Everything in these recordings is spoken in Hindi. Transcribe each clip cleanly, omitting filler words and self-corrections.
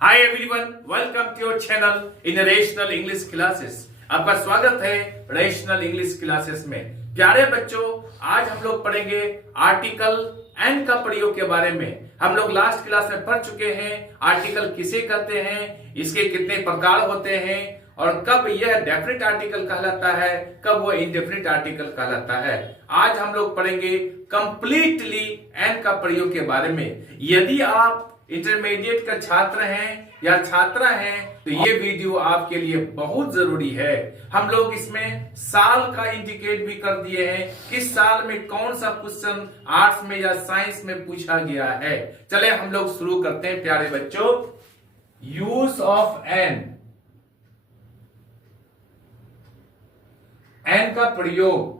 Hi everyone, welcome to your channel in rational English classes. आपका स्वागत है रेशनल इंग्लिश क्लासेस में। प्यारे बच्चों, आज हम लोग पढ़ेंगे आर्टिकल एंड का प्रयोग के बारे में। हम लोग लास्ट क्लास में पढ़ चुके हैं आर्टिकल किसे कहते हैं, इसके कितने प्रकार होते हैं और कब यह डेफिनेट आर्टिकल कहलाता है, कब वह इनडेफिनेट आर्टिकल कहलाता है। आज हम लोग पढ़ेंगे कंप्लीटली एंड का प्रयोग के बारे में। यदि आप इंटरमीडिएट का छात्र हैं या छात्रा हैं तो ये वीडियो आपके लिए बहुत जरूरी है। हम लोग इसमें साल का इंडिकेट भी कर दिए हैं, किस साल में कौन सा क्वेश्चन आर्ट्स में या साइंस में पूछा गया है। चले हम लोग शुरू करते हैं प्यारे बच्चों। यूज ऑफ एन, एन का प्रयोग।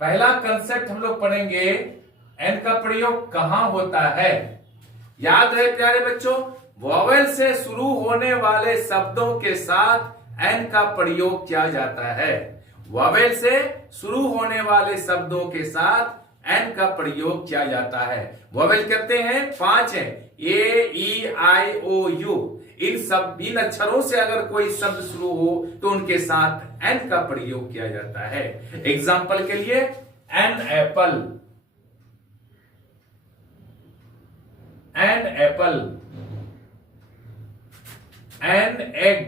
पहला कंसेप्ट हम लोग पढ़ेंगे, एन का प्रयोग कहां होता है। याद है प्यारे बच्चों, वॉवेल से शुरू होने वाले शब्दों के साथ एन का प्रयोग किया जाता है। वॉवेल से शुरू होने वाले शब्दों के साथ एन का प्रयोग किया जाता है। वॉवेल कहते हैं 5 हैं, ए ई आई ओ यू। इन अक्षरों से अगर कोई शब्द शुरू हो तो उनके साथ एन का प्रयोग किया जाता है। एग्जाम्पल के लिए an apple, an apple, an egg,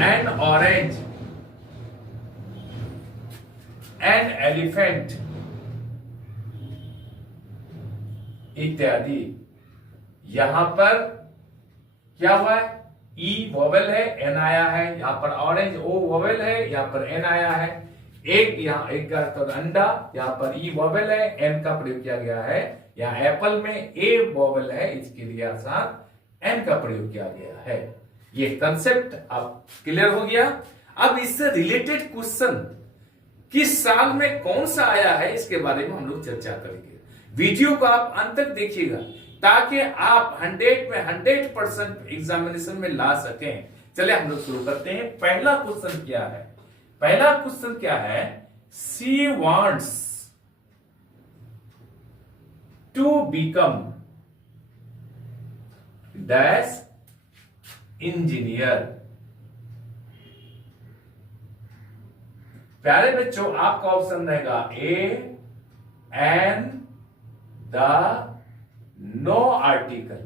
an orange, an elephant इत्यादि। यहां पर क्या हुआ है, ई वोवेल है, एन आया है। यहां पर ऑरेंज ओ वोवेल है, यहां पर एन आया है। एक यहाँ एक का तो अंडा, यहाँ पर ई वोवेल है, एन का प्रयोग किया गया है। यहाँ एप्पल में ए वोवेल है, इसके लिए साथ एन का प्रयोग किया गया है। ये कंसेप्ट अब क्लियर हो गया। अब इससे रिलेटेड क्वेश्चन किस साल में कौन सा आया है इसके बारे में हम लोग चर्चा करेंगे। वीडियो को आप अंत तक देखिएगा ताकि आप 100 में 100% एग्जामिनेशन में ला सकें। चले हम लोग शुरू करते हैं। पहला क्वेश्चन क्या है, पहला क्वेश्चन क्या है, she wants to become dash engineer. प्यारे बच्चों, आपका ऑप्शन रहेगा a an the no article,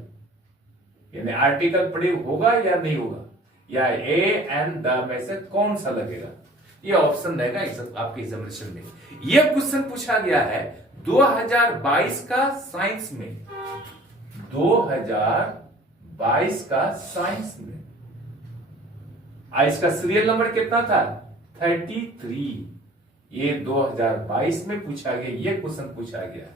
यानी आर्टिकल प्रयोग होगा या नहीं होगा, या ए एन द में से कौन सा लगेगा। ये ऑप्शन रहेगा आपके एग्जामिनेशन में। यह क्वेश्चन पूछा गया है 2022 का साइंस में, 2022 का साइंस में। इसका सीरियल नंबर कितना था, 33। ये 2022 में पूछा गया, ये क्वेश्चन पूछा गया है।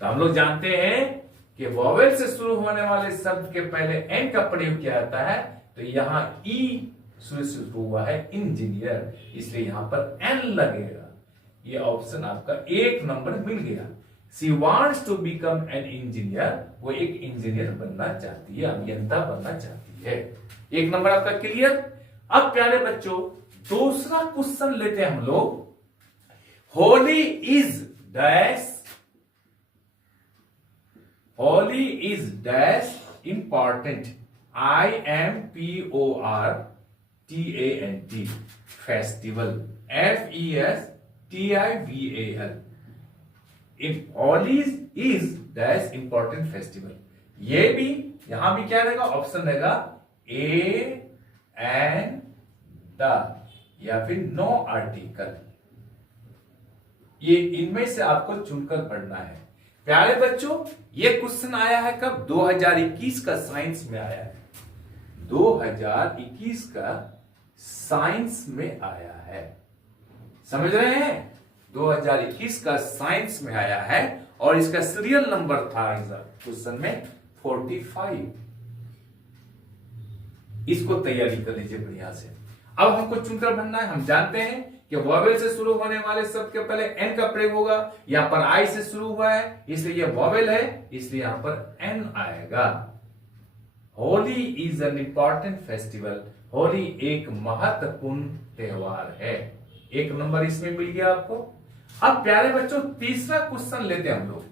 तो हम लोग जानते हैं कि वॉवेल से शुरू होने वाले शब्द के पहले एन का प्रयोग किया जाता है। तो यहां ई शुरू हुआ है इंजीनियर, इसलिए यहां पर एन लगेगा। ये ऑप्शन आपका 1 नंबर मिल गया। She wants to become an engineer, वो एक इंजीनियर बनना चाहती है, अभियंता बनना चाहती है। 1 नंबर आपका क्लियर। अब प्यारे बच्चों, दूसरा क्वेश्चन लेते हैं हम लोग। Holi is dash, Holi is dash important, IMPORTANT festival, FESTIVAL। Holi is dash important festival. ये भी यहां भी क्या रहेगा, ऑप्शन रहेगा ए एन द या फिर नो आर्टिकल। ये इनमें से आपको चुनकर पढ़ना है। प्यारे बच्चों, ये क्वेश्चन आया है कब, 2021 का साइंस में आया है। 2021 का साइंस में आया है, समझ रहे हैं। 2021 का साइंस में आया है और इसका सीरियल नंबर था क्वेश्चन में 45। इसको तैयारी कर लीजिए बढ़िया से। अब हमको चुनकर बनना है। हम जानते हैं कि वॉवेल से शुरू होने वाले शब्द के पहले एन का प्रयोग होगा। यहां पर आई से शुरू हुआ है इसलिए यह वॉवेल है, इसलिए यहां पर एन आएगा। Holi is an important festival, Holi एक महत्वपूर्ण त्योहार है। 1 नंबर इसमें मिल गया आपको। अब प्यारे बच्चों, तीसरा क्वेश्चन लेते हैं हम लोग।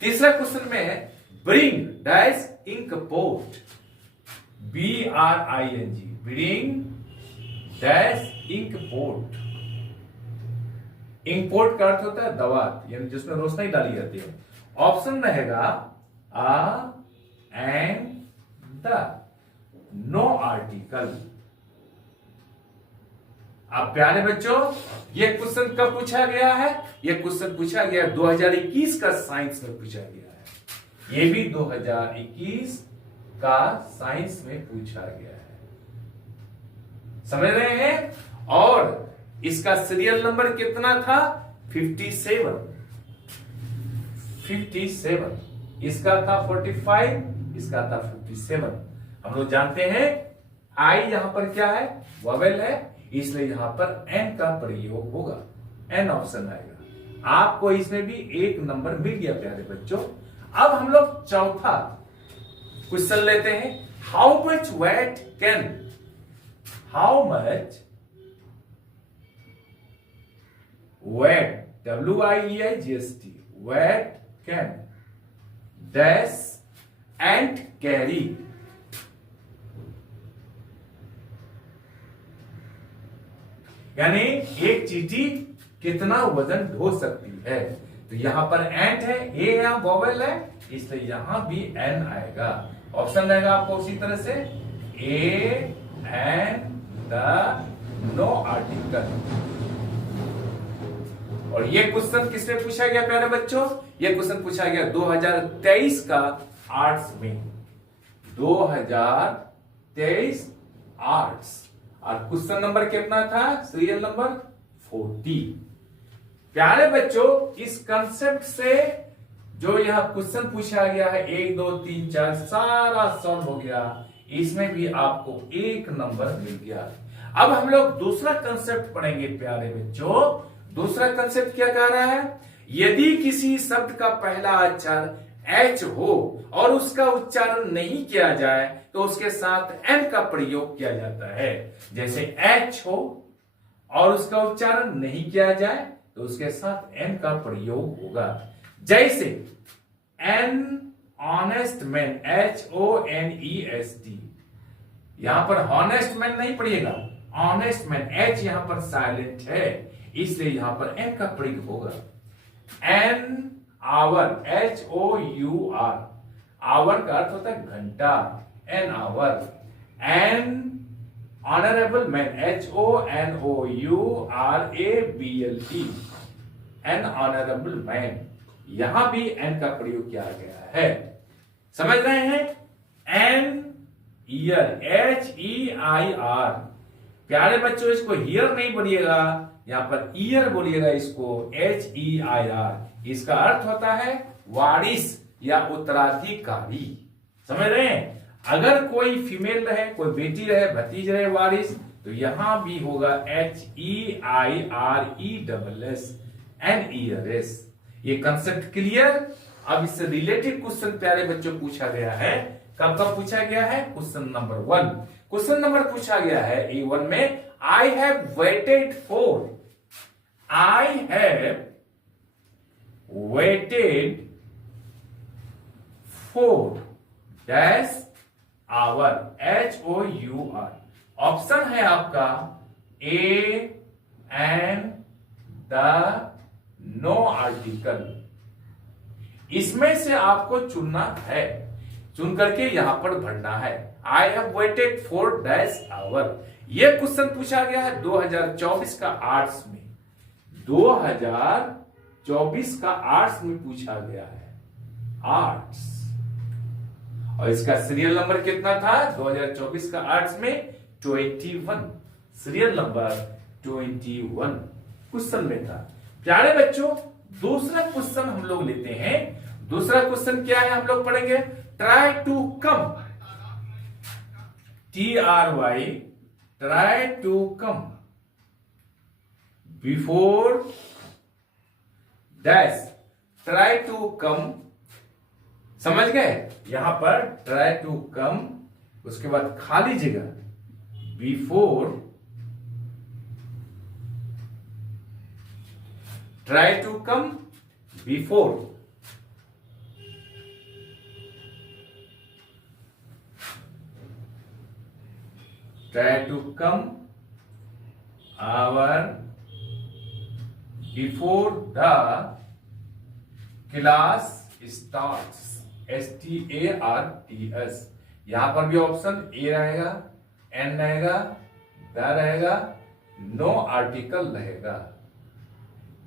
तीसरा क्वेश्चन में है bring dash import, BRING, bring dash import. Import का अर्थ होता है दवात, यानी जिसमें रोशनी डाली जाती है। ऑप्शन रहेगा आ एंड द, नो आर्टिकल। अब प्यारे बच्चों, ये क्वेश्चन कब पूछा गया है? ये क्वेश्चन पूछा गया 2021 का साइंस में पूछा गया है। ये भी 2021 का साइंस में पूछा गया है, समझ रहे हैं? और इसका सीरियल नंबर कितना था? 57। इसका था 45, इसका था 57। हम लोग जानते हैं आई यहां पर क्या है? वोवेल है, इसलिए यहां पर एन का प्रयोग होगा, एन ऑप्शन आएगा। आपको इसमें भी 1 नंबर मिल गया प्यारे बच्चों। अब हम लोग चौथा क्वेश्चन लेते हैं। How much weight can WIEIGST, weight can dash and carry। यानी एक चींटी कितना वजन ढो सकती है। तो यहां पर एंट है, ए यहां वोवेल है, इसलिए यहां भी एन आएगा। ऑप्शन रहेगा आपको उसी तरह से a and the, no article. और ये क्वेश्चन किसमें पूछा गया प्यारे बच्चों? ये क्वेश्चन पूछा गया 2023 का आर्ट्स में, 2023 आर्ट्स। और क्वेश्चन नंबर कितना था? Serial number 40। प्यारे बच्चों, इस कंसेप्ट से जो यह क्वेश्चन पूछा गया है 1 2 3 4 सारा सॉल्व हो गया। इसमें भी आपको 1 नंबर मिल गया। अब हम लोग दूसरा कंसेप्ट पढ़ेंगे प्यारे बच्चों। दूसरा कंसेप्ट क्या कह रहा है? यदि किसी शब्द का पहला अक्षर एच हो और उसका उच्चारण नहीं किया जाए तो उसके साथ एन का प्रयोग किया जाता है। जैसे एच हो और उसका उच्चारण नहीं किया जाए तो उसके साथ एन का प्रयोग होगा। जैसे एन ऑनेस्ट मैन, HONEST। यहां पर हॉनेस्ट मैन नहीं पढ़िएगा, ऑनेस्ट मैन। एच यहां पर साइलेंट है, इसलिए यहां पर एन का प्रयोग होगा। एन आवर, HOUR, आवर का अर्थ होता है घंटा, N hour. N honourable man, HONOURABLE, N honourable man. यहां भी एन का प्रयोग किया गया है, समझ रहे हैं? An heir, HEIR। प्यारे बच्चों, इसको हियर नहीं बोलिएगा, यहां पर ईयर बोलिएगा इसको, HEIR। इसका अर्थ होता है वारिस या उत्तराधिकारी, समझ रहे हैं? अगर कोई फीमेल रहे, कोई बेटी रहे, भतीज रहे, वारिस, तो यहां भी होगा HEIRESS, एन ईयरएस। ये कंसेप्ट क्लियर? अब इससे रिलेटेड क्वेश्चन प्यारे बच्चों पूछा गया है। कब कब पूछा गया है? Question number 1। क्वेश्चन नंबर पूछा गया है A1 में, I have waited for dash hour, HOUR। Option है आपका A and the, no article. इसमें से आपको चुनना है, चुन करके यहां पर भरना है। I have waited for dash hour. यह क्वेश्चन पूछा गया है 2024 का आर्ट्स में, 2024 का आर्ट्स में पूछा गया है, आर्ट्स। और इसका सीरियल नंबर कितना था 2024 का आर्ट्स में? 21, सीरियल नंबर 21 क्वेश्चन में था। प्यारे बच्चों, दूसरा क्वेश्चन हम लोग लेते हैं। दूसरा क्वेश्चन क्या है हम लोग पढ़ेंगे? Try to come, TRY, try to come before dash, try to come. समझ गए? यहां पर ट्राई टू कम, उसके बाद खाली जगह before, try to come before try to come hour before the class starts. STARTS. यहां पर भी ऑप्शन ए रहेगा, एन रहेगा, द रहेगा, नो आर्टिकल रहेगा।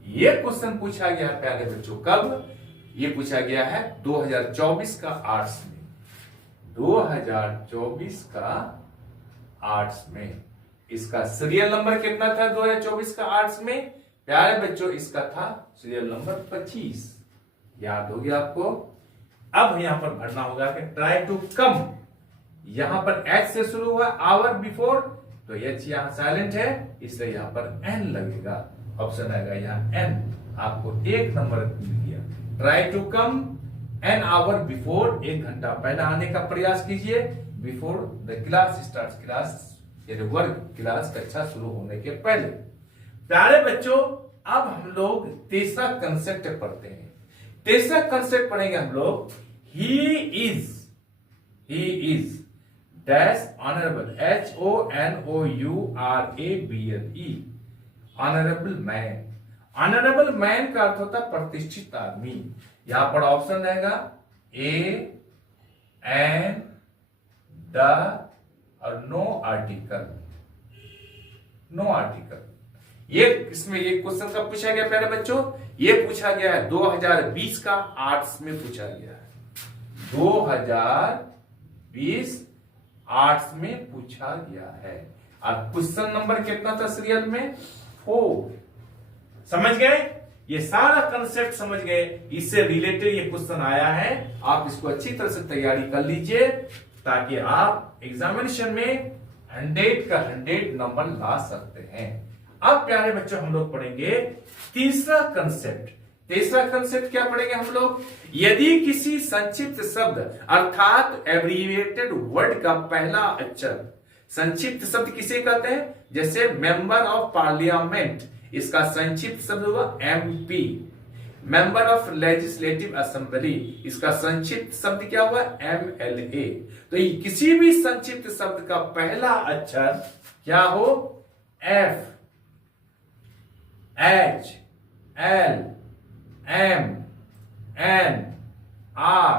ये क्वेश्चन पूछा गया है प्यारे बच्चों, कब? ये पूछा गया है 2024 का आर्ट्स में। 2024 का आर्ट्स में इसका सीरियल नंबर कितना था 2024 का आर्ट्स में? प्यारे बच्चों इसका था सीरियल नंबर 25। याद हो गया आपको? अब यहां पर भरना होगा कि ट्राई टू कम, यहां पर एच से शुरू हुआ, आवर बिफोर, तो एच यहां साइलेंट है इसलिए यहां पर एन लगेगा। ऑप्शन आएगा यहां एन। आपको एक नंबर मिल गया। Try to come an hour before, 1 घंटा पहले आने का प्रयास कीजिए। Before the class start, class वर्ग क्लास कक्षा शुरू होने के पहले। प्यारे बच्चों अब हम लोग तीसरा कंसेप्ट पढ़ते हैं। तीसरा कंसेप्ट पढ़ेंगे हम लोग, he is dash honourable, HONOURABLE, honourable man. Honourable man का अर्थ होता है प्रतिष्ठित आदमी। यहां पर ऑप्शन रहेगा ए, एन, द और नो आर्टिकल। No article. ये इसमें ये क्वेश्चन कब पूछा गया प्यारे बच्चों? ये पूछा गया है 2020 का आर्ट्स में पूछा गया है। 2020 आर्ट्स में पूछा गया है। और क्वेश्चन नंबर कितना था सीरियल में? 4। समझ गए? ये सारा कंसेप्ट समझ गए, इससे रिलेटेड ये क्वेश्चन आया है। आप इसको अच्छी तरह से तैयारी कर लीजिए ताकि आप एग्जामिनेशन में 100 का 100 नंबर ला सकते हैं। अब प्यारे बच्चों हम लोग पढ़ेंगे तीसरा कंसेप्ट। तीसरा कंसेप्ट क्या पढ़ेंगे हम लोग? यदि किसी संक्षिप्त शब्द अर्थात एब्रिविएटेड वर्ड का पहला अक्षर, संक्षिप्त शब्द किसे कहते हैं? जैसे मेंबर ऑफ पार्लियामेंट, इसका संक्षिप्त शब्द हुआ MP। Member of legislative assembly, इसका संक्षिप्त शब्द क्या हुआ? MLA। तो किसी भी संक्षिप्त शब्द का पहला अक्षर क्या हो? F, H, L, M, N, R,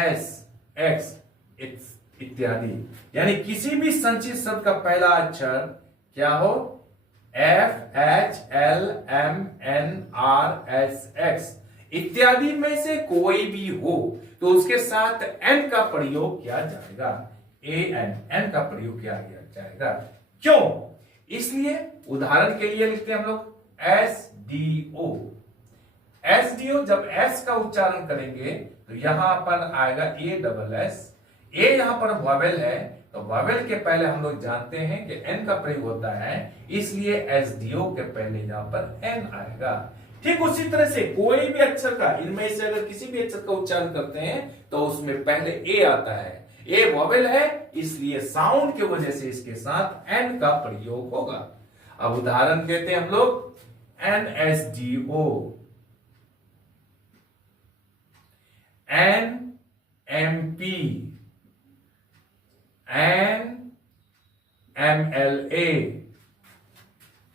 S, X इत्यादि। यानी किसी भी संक्षिप्त शब्द का पहला अक्षर क्या हो? F, H, L, M, N, R, S, X इत्यादि में से कोई भी हो तो उसके साथ N का प्रयोग किया जाएगा। N का प्रयोग किया जाएगा। क्यों? इसलिए उदाहरण के लिए लिखते हैं हम लोग SDO। SDO जब S का उच्चारण करेंगे तो यहां पर आएगा ASS। A यहां पर वॉवेल है तो वॉवेल के पहले हम लोग जानते हैं कि N का प्रयोग होता है, इसलिए SDO के पहले यहां पर N आएगा। ठीक उसी तरह से कोई भी अक्षर का, इनमें से अगर किसी भी अक्षर का उच्चारण करते हैं तो उसमें पहले A आता है। A वॉवेल है इसलिए साउंड की वजह से इसके साथ N का प्रयोग होगा। अब उदाहरण कहते हैं हम लोग NSDO, NMP, NMLA,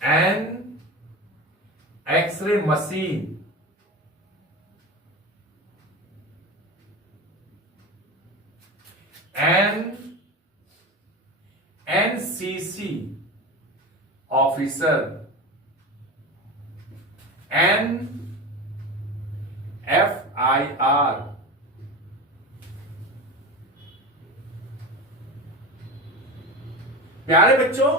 N X ray machine, NCC officer, NFIR, प्यारे बच्चों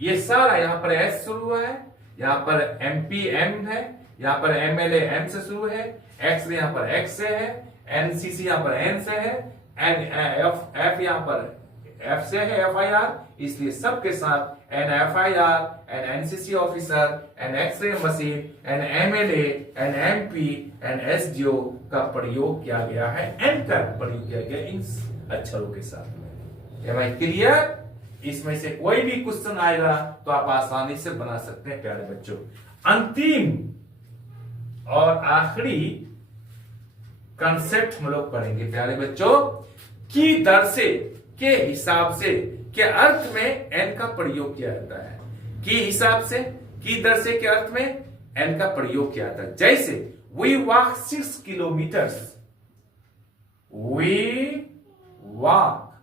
ये सारा यहां पर S शुरू हुआ है, यहां पर MP M है, यहां पर MLA M से शुरू है, X यहां पर X से है, NCC यहां पर N से है, F यहां पर F से है FIR, इसलिए सबके साथ NFIR, NCC officer, X ray machine, MLA, MP, SDO का प्रयोग किया गया है। N का प्रयोग किया गया इन अक्षरों के साथ में। Am I clear? इसमें से कोई भी क्वेश्चन आएगा तो आप आसानी से बना सकते हैं प्यारे बच्चों। अंतिम और आखिरी कंसेप्ट हम लोग पढ़ेंगे प्यारे बच्चों, की दर से के हिसाब से के अर्थ में एन का प्रयोग किया जाता है, की हिसाब से, की दर से के अर्थ में एन का प्रयोग किया जाता है। जैसे we walk 6 kilometres, we walk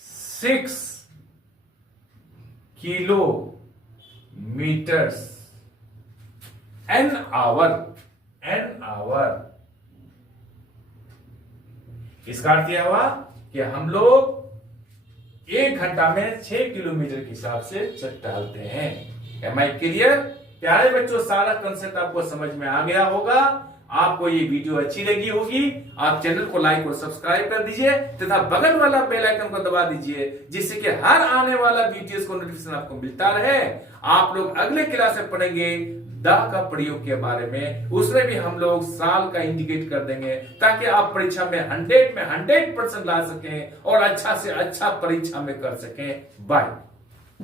6 kilometres an hour, an hour. इसका अर्थ यह हुआ कि हम लोग 1 घंटा में 6 किलोमीटर के हिसाब से टहलते हैं। Am I clear? प्यारे बच्चों, सारा कंसेप्ट आपको समझ में आ गया होगा। आपको ये वीडियो अच्छी लगी होगी, आप चैनल को लाइक और सब्सक्राइब कर दीजिए तथा बगल वाला बेल आइकन को दबा दीजिए, जिससे कि हर आने वाला वीडियोस को नोटिफिकेशन आपको मिलता रहे। आप लोग अगले क्लास में पढ़ेंगे द का प्रयोग के बारे में, उसमें भी हम लोग साल का इंडिकेट कर देंगे ताकि आप परीक्षा में 100% ला सकें और अच्छा से अच्छा परीक्षा में कर सकें। बाय।